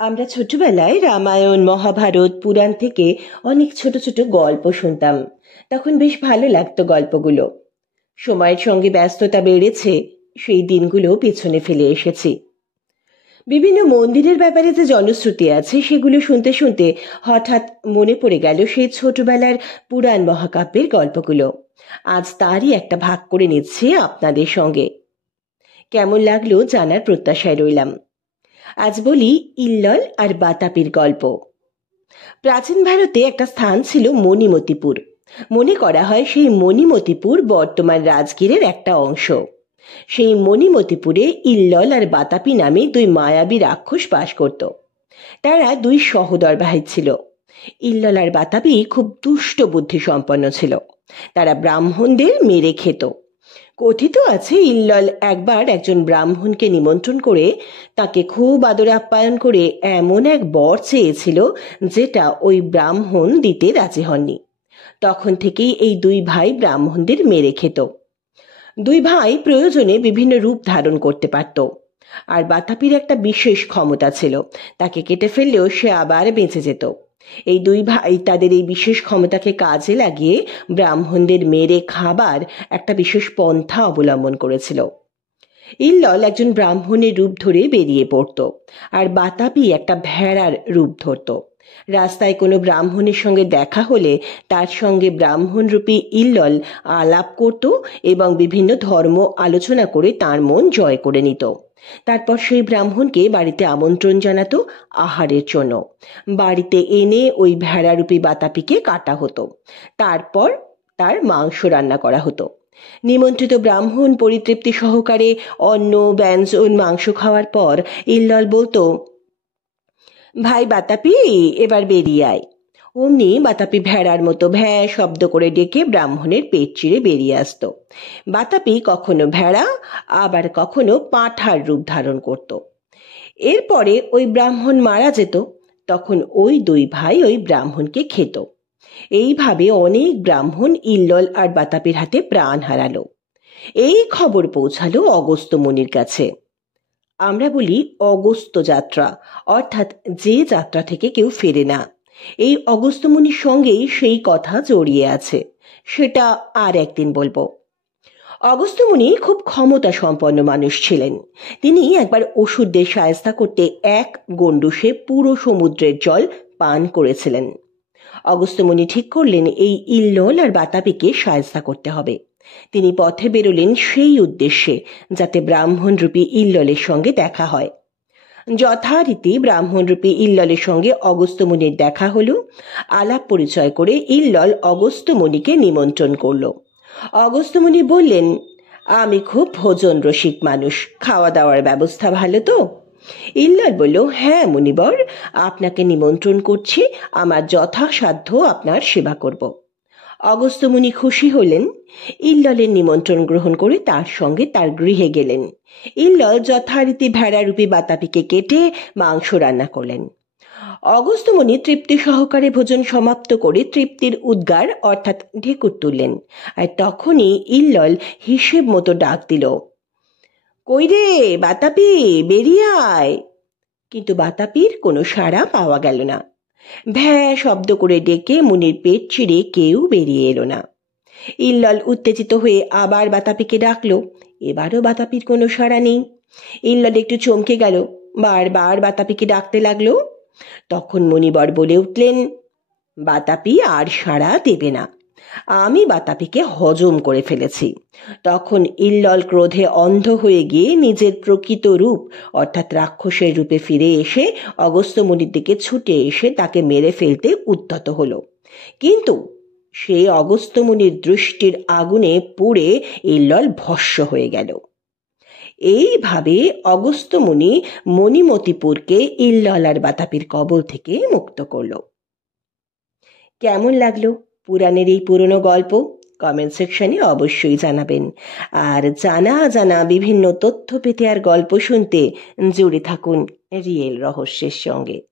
আমরা ছোটবেলায় রামায়ণ, মহাভারত, পুরাণ থেকে অনেক ছোট ছোট গল্প শুনতাম। তখন বেশ ভালো লাগতো গল্পগুলো। সময়ের সঙ্গে ব্যস্ততা বেড়েছে, সেই দিনগুলো পেছনে ফেলে এসেছি। বিভিন্ন মন্দিরের ব্যাপারে যে জনশ্রুতি আছে সেগুলো শুনতে শুনতে হঠাৎ মনে পড়ে গেল সেই ছোটবেলার পুরাণ মহাকাব্যের গল্পগুলো। আজ তারই একটা ভাগ করে নিচ্ছি আপনাদের সঙ্গে। কেমন লাগলো জানার প্রত্যাশায় রইলাম। আজ বলি ইল্লল আর বাতাপির গল্প। প্রাচীন ভারতে একটা স্থান ছিল মণিমতিপুর। মনে করা হয় সেই মণিমতিপুর বর্তমান রাজগীরের একটা অংশ। সেই মণিমতিপুরে ইল্লল আর বাতাপি নামে দুই মায়াবী রাক্ষস বাস করত। তারা দুই সহোদর ভাই ছিল। ইল্লল আর বাতাপি খুব দুষ্ট বুদ্ধি সম্পন্ন ছিল। তারা ব্রাহ্মণদের মেরে খেত। কথিত আছে ইল্লল একবার একজন ব্রাহ্মণকে নিমন্ত্রণ করে তাকে খুব আদরে আপ্যায়ন করে এমন এক বর চেয়েছিল যেটা ওই ব্রাহ্মণ দিতে রাজি হননি। তখন থেকেই এই দুই ভাই ব্রাহ্মণদের মেরে খেত। দুই ভাই প্রয়োজনে বিভিন্ন রূপ ধারণ করতে পারত। আর বাতাপির একটা বিশেষ ক্ষমতা ছিল, তাকে কেটে ফেললেও সে আবার বেঁচে যেত। এই দুই ভাই তাদের এই বিশেষ ক্ষমতাকে কাজে লাগিয়ে ব্রাহ্মণদের মেরে খাবার একটা বিশেষ পন্থা অবলম্বন করেছিল। ইল্লল একজন ব্রাহ্মণের রূপ ধরে বেরিয়ে পড়ত, আর বাতাপি একটা ভেড়ার রূপ ধরত। রাস্তায় কোনো ব্রাহ্মণের সঙ্গে দেখা হলে তার সঙ্গে ব্রাহ্মণরূপী ইল্লল আলাপ করত এবং বিভিন্ন ধর্ম আলোচনা করে তার মন জয় করে নিত। তারপর সেই ব্রাহ্মণকে বাড়িতে আমন্ত্রণ জানাতো আহারের জন্য। বাড়িতে এনে ওই ভেড়ারূপী বাতাপিকে কাটা হতো। তারপর তার মাংস রান্না করা হতো। নিমন্ত্রিত ব্রাহ্মণ পরিতৃপ্তি সহকারে অন্ন, ব্যঞ্জন, মাংস খাওয়ার পর ইল্লল বলতো, ভাই বাতাপি, এবার বেরিয়ে আয়। অমনি বাতাপি ভেড়ার মতো ভ্যাঁ শব্দ করে ডেকে ব্রাহ্মণের পেট চিরে বেরিয়ে আসতো। বাতাপি কখনো ভেড়া, আবার কখনো পাঁঠার রূপ ধারণ করত। এরপরে ওই ব্রাহ্মণ মারা যেত, তখন ওই দুই ভাই ওই ব্রাহ্মণকে খেত। এইভাবে অনেক ব্রাহ্মণ ইল্লল আর বাতাপির হাতে প্রাণ হারালো। এই খবর পৌঁছালো অগস্ত্য মুনির কাছে। আমরা বলি অগস্ত্য যাত্রা, অর্থাৎ যে যাত্রা থেকে কেউ ফেরে না। এই অগস্ত্য মুনির সঙ্গেই সেই কথা জড়িয়ে আছে, সেটা আর একদিন বলবো। অগস্ত্য মুনি খুব ক্ষমতা সম্পন্ন মানুষ ছিলেন। তিনি একবার অসুরদের শায়েস্তা করতে এক গণ্ডূষে পুরো সমুদ্রের জল পান করেছিলেন। অগস্ত্য মুনি ঠিক করলেন এই ইল্লল আর বাতাপিকে শায়েস্তা করতে হবে। তিনি পথে বেরোলেন সেই উদ্দেশ্যে যাতে ব্রাহ্মণরূপী ইল্ললের সঙ্গে দেখা হয়। যথারীতি ব্রাহ্মণরূপী ইল্ললের সঙ্গে অগস্ত্য মুনির দেখা হলো। আলাপ পরিচয় করে ইল্লল অগস্ত্য মুনিকে নিমন্ত্রণ করল। অগস্ত্য মুনি বললেন, আমি খুব ভোজন রসিক মানুষ, খাওয়া দাওয়ার ব্যবস্থা ভালো তো? ইল্লল বলল, হ্যাঁ মুনিবর, আপনাকে নিমন্ত্রণ করছি, আমার যথাসাধ্য আপনার সেবা করব। অগস্ত্য মুনি খুশি হলেন। ইল্ললের নিমন্ত্রণ গ্রহণ করে তার সঙ্গে তার গৃহে গেলেন। ইল্লল যথারীতি ভেড়ারূপী বাতাপিকে কেটে মাংস রান্না করলেন। অগস্ত্য মুনি তৃপ্তি সহকারে ভোজন সমাপ্ত করে তৃপ্তির উদ্গার অর্থাৎ ঢেকুর তুললেন। আর তখনই ইল্লল হিসেব মতো ডাক দিল, কই রে বাতাপি, বেরিয়ে আয়। কিন্তু বাতাপির কোনো সাড়া পাওয়া গেল না। ভ্যাঁ শব্দ করে ডেকে মুনির পেট চিরে কেউ বেরিয়ে এলো না। ইল্লল উত্তেজিত হয়ে আবার বাতাপিকে ডাকলো। এবারও বাতাপির কোনো সাড়া নেই। ইল্লল একটু চমকে গেল, বারবার বাতাপিকে ডাকতে লাগলো। তখন মুনিবর বলে উঠলেন, বাতাপি আর সাড়া দেবে না, আমি বাতাপিকে হজম করে ফেলেছি। তখন ইল্লল ক্রোধে অন্ধ হয়ে গিয়ে নিজের প্রকৃত রূপ অর্থাৎ রাক্ষসের রূপে ফিরে এসে অগস্ত্য মুনির দিকে ছুটে এসে তাকে মেরে ফেলতে উদ্যত হলো। কিন্তু সেই অগস্ত্য মুনির দৃষ্টির আগুনে পুড়ে ইল্লল ভস্ম হয়ে গেল। এইভাবে অগস্ত্য মুনি মণিমতিপুরকে ইল্লল আর বাতাপির কবল থেকে মুক্ত করল। কেমন লাগলো পুরাণের এই পুরনো গল্প? কমেন্ট সেকশনে অবশ্যই জানাবেন। আর জানা বিভিন্ন তথ্য পেতে আর গল্প শুনতে জুড়ে থাকুন রিয়েল রহস্যের সঙ্গে।